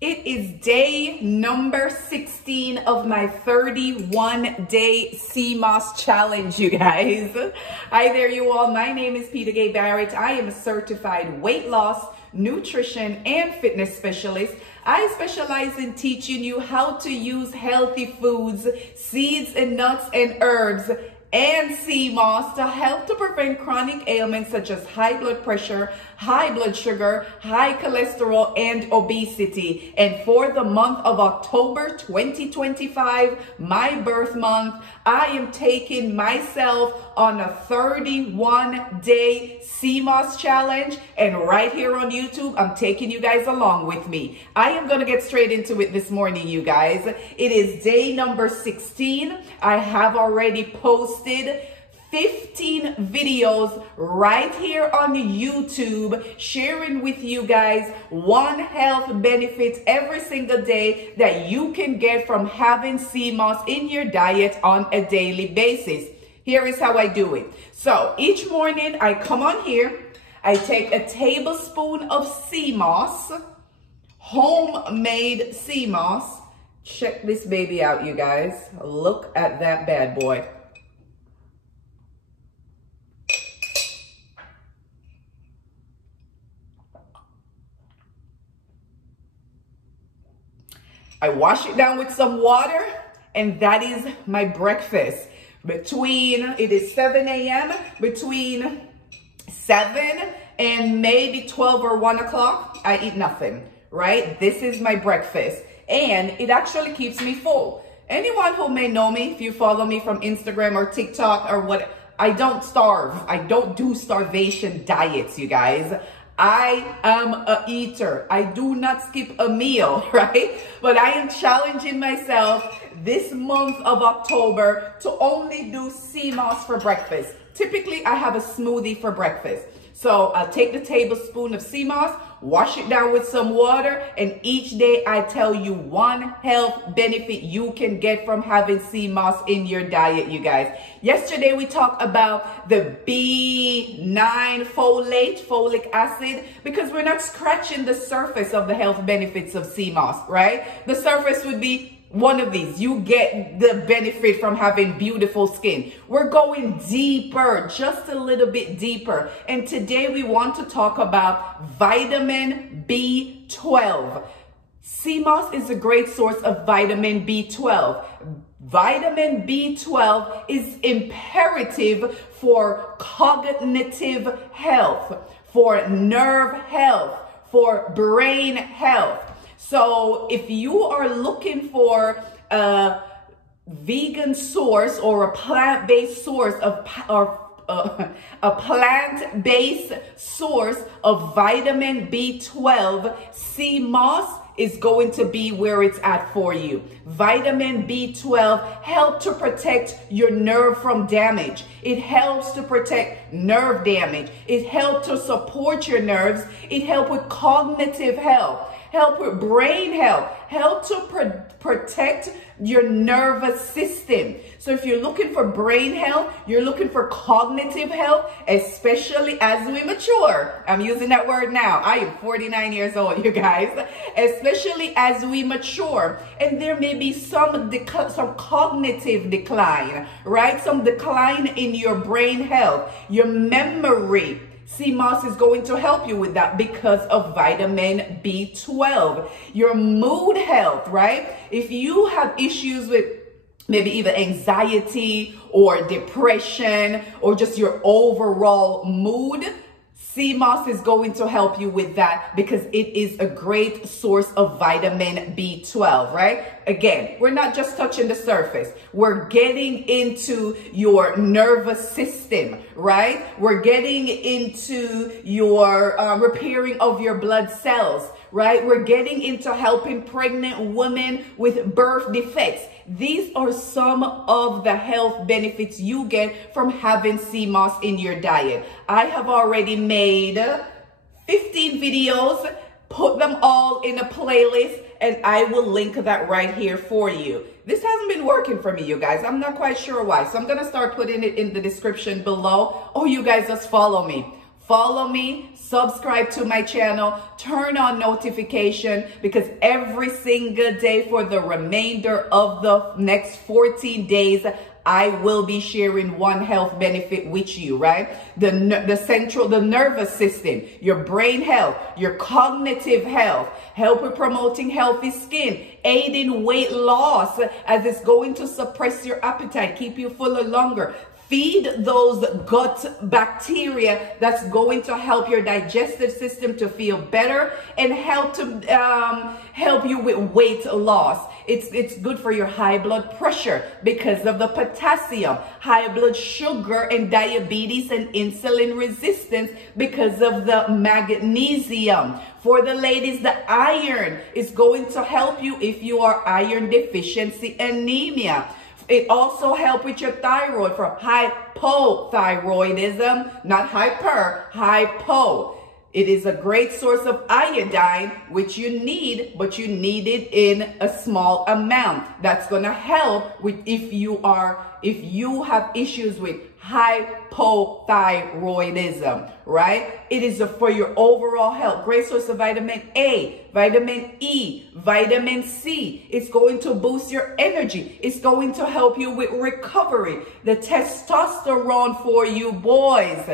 It is day number 16 of my 31-day Seamoss challenge, you guys. Hi there, you all. My name is Peter Gay Barrett. I am a certified weight loss, nutrition, and fitness specialist. I specialize in teaching you how to use healthy foods, seeds and nuts and herbs, and sea moss to help to prevent chronic ailments such as high blood pressure, high blood sugar, high cholesterol, and obesity. And for the month of October 2025, my birth month, I am taking myself on a 31-day Seamoss challenge. And right here on YouTube, I'm taking you guys along with me. I am going to get straight into it this morning, you guys. It is day number 16. I have already posted 15 videos right here on YouTube sharing with you guys one health benefit every single day that you can get from having Seamoss in your diet on a daily basis. Here is how I do it. So each morning I come on here, I take a tablespoon of Seamoss, homemade Seamoss. Check this baby out, you guys. Look at that bad boy. I wash it down with some water, and that is my breakfast. It is 7 a.m., between 7 and maybe 12 or 1 o'clock, I eat nothing, right? This is my breakfast, and it actually keeps me full. Anyone who may know me, if you follow me from Instagram or TikTok or what, I don't starve. I don't do starvation diets, you guys. I am a eater. I do not skip a meal, right? But I am challenging myself this month of October to only do Seamoss for breakfast. Typically, I have a smoothie for breakfast. So I'll take the tablespoon of Seamoss, wash it down with some water, and each day I tell you one health benefit you can get from having Seamoss in your diet, you guys. Yesterday we talked about the B9 folic acid, because we're not scratching the surface of the health benefits of Seamoss, right? The surface would be one of these. You get the benefit from having beautiful skin. We're going deeper, just a little bit deeper. And today we want to talk about vitamin B12. Seamoss is a great source of vitamin B12. Vitamin B12 is imperative for cognitive health, for nerve health, for brain health. So if you are looking for a vegan source or a plant-based source of vitamin B12, Seamoss is going to be where it's at for you. Vitamin B12 helps to protect your nerve from damage. It helps to protect nerve damage. It helps to support your nerves. It helps with cognitive health, help with brain health, help to protect your nervous system. So if you're looking for brain health, you're looking for cognitive health, especially as we mature. I'm using that word now. I am 49 years old, you guys. Especially as we mature. And there may be some cognitive decline, right? Some decline in your brain health, your memory. Seamoss is going to help you with that because of vitamin B12. Your mood health, right? If you have issues with maybe even anxiety or depression or just your overall mood, Seamoss is going to help you with that because it is a great source of vitamin B12, right? Again, we're not just touching the surface. We're getting into your nervous system, right? We're getting into your repairing of your blood cells, right? We're getting into helping pregnant women with birth defects. These are some of the health benefits you get from having Seamoss in your diet. I have already made 15 videos, put them all in a playlist, and I will link that right here for you. This hasn't been working for me, you guys. I'm not quite sure why. So I'm going to start putting it in the description below. Oh, you guys just follow me. Follow me, subscribe to my channel, turn on notification, because every single day for the remainder of the next 14 days, I will be sharing one health benefit with you, right? The nervous system, your brain health, your cognitive health, help with promoting healthy skin, aiding weight loss, as it's going to suppress your appetite, keep you fuller longer. Feed those gut bacteria that's going to help your digestive system to feel better and help to help you with weight loss. It's good for your high blood pressure because of the potassium, high blood sugar and diabetes and insulin resistance because of the magnesium. For the ladies, the iron is going to help you if you are iron deficiency anemia. It also helps with your thyroid for hypothyroidism, not hyper, hypo. It is a great source of iodine, which you need, but you need it in a small amount. That's going to help with if you have issues with hypothyroidism, right? It is for your overall health. Great source of vitamin A, vitamin E, vitamin C. It's going to boost your energy. It's going to help you with recovery. The testosterone for you boys.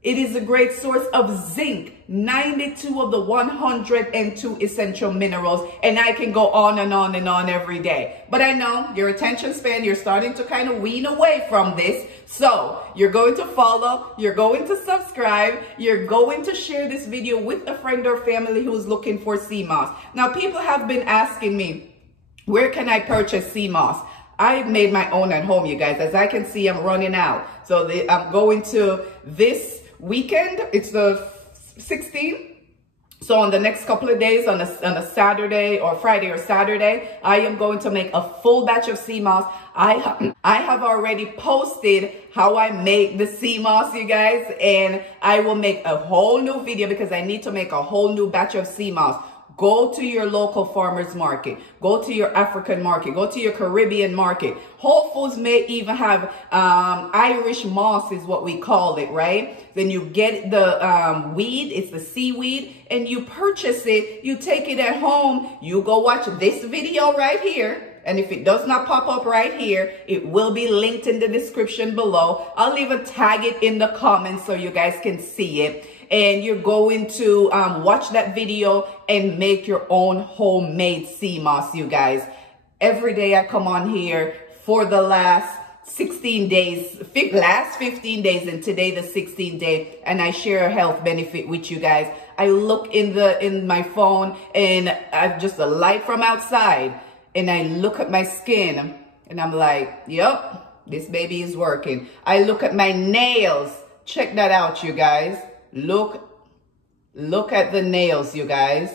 It is a great source of zinc, 92 of the 102 essential minerals, and I can go on and on and on every day. But I know your attention span, you're starting to kind of wean away from this. So you're going to follow, you're going to subscribe, you're going to share this video with a friend or family who's looking for Seamoss. Now, people have been asking me, where can I purchase Seamoss? I made my own at home, you guys. As I can see, I'm running out. So I'm going to this weekend. It's the 16th. So on the next couple of days, on a Saturday or Friday or Saturday, I am going to make a full batch of Seamoss. I have already posted how I make the Seamoss, you guys, and I will make a whole new video because I need to make a whole new batch of Seamoss. Go to your local farmer's market. Go to your African market. Go to your Caribbean market. Whole Foods may even have Irish moss is what we call it, right? Then you get the weed, it's the seaweed, and you purchase it. You take it at home. You go watch this video right here. And if it does not pop up right here, it will be linked in the description below. I'll even tag it in the comments so you guys can see it. And you're going to watch that video and make your own homemade Seamoss, you guys. Every day I come on here for the last 16 days, last 15 days, and today the 16th day, and I share a health benefit with you guys. I look in my phone and I've just a light from outside, and I look at my skin and I'm like, yep, this baby is working. I look at my nails. Check that out, you guys. Look at the nails, you guys.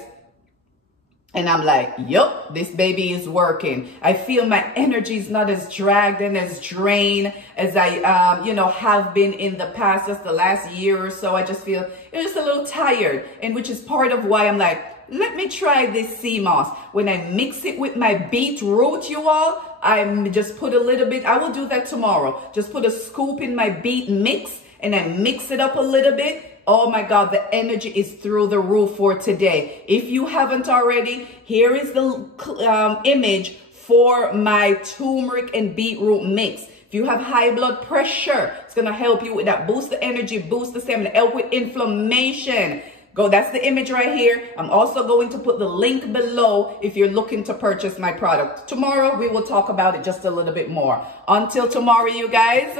And I'm like, yup, this baby is working. I feel my energy is not as dragged and as drained as I, have been in the past, just the last year or so. I just feel just a little tired, and which is part of why I'm like, let me try this Seamoss. When I mix it with my beetroot, you all, I just put a little bit, I will do that tomorrow. Just put a scoop in my beet mix, and I mix it up a little bit. Oh my God, the energy is through the roof for today. If you haven't already, here is the image for my turmeric and beetroot mix. If you have high blood pressure, it's going to help you with that. Boost the energy, boost the stamina, help with inflammation. That's the image right here. I'm also going to put the link below if you're looking to purchase my product. Tomorrow, we will talk about it just a little bit more. Until tomorrow, you guys,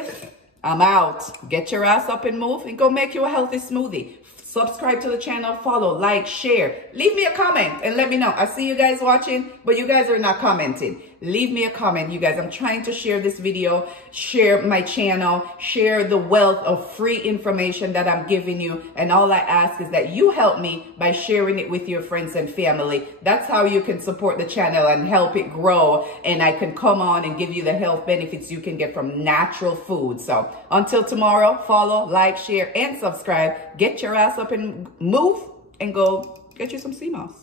I'm out. Get your ass up and move and go make you a healthy smoothie. Subscribe to the channel, follow, like, share. Leave me a comment and let me know. I see you guys watching, but you guys are not commenting. Leave me a comment, you guys. I'm trying to share this video, share my channel, share the wealth of free information that I'm giving you. And all I ask is that you help me by sharing it with your friends and family. That's how you can support the channel and help it grow. And I can come on and give you the health benefits you can get from natural food. So until tomorrow, follow, like, share, and subscribe. Get your ass up and move and go get you some Seamoss.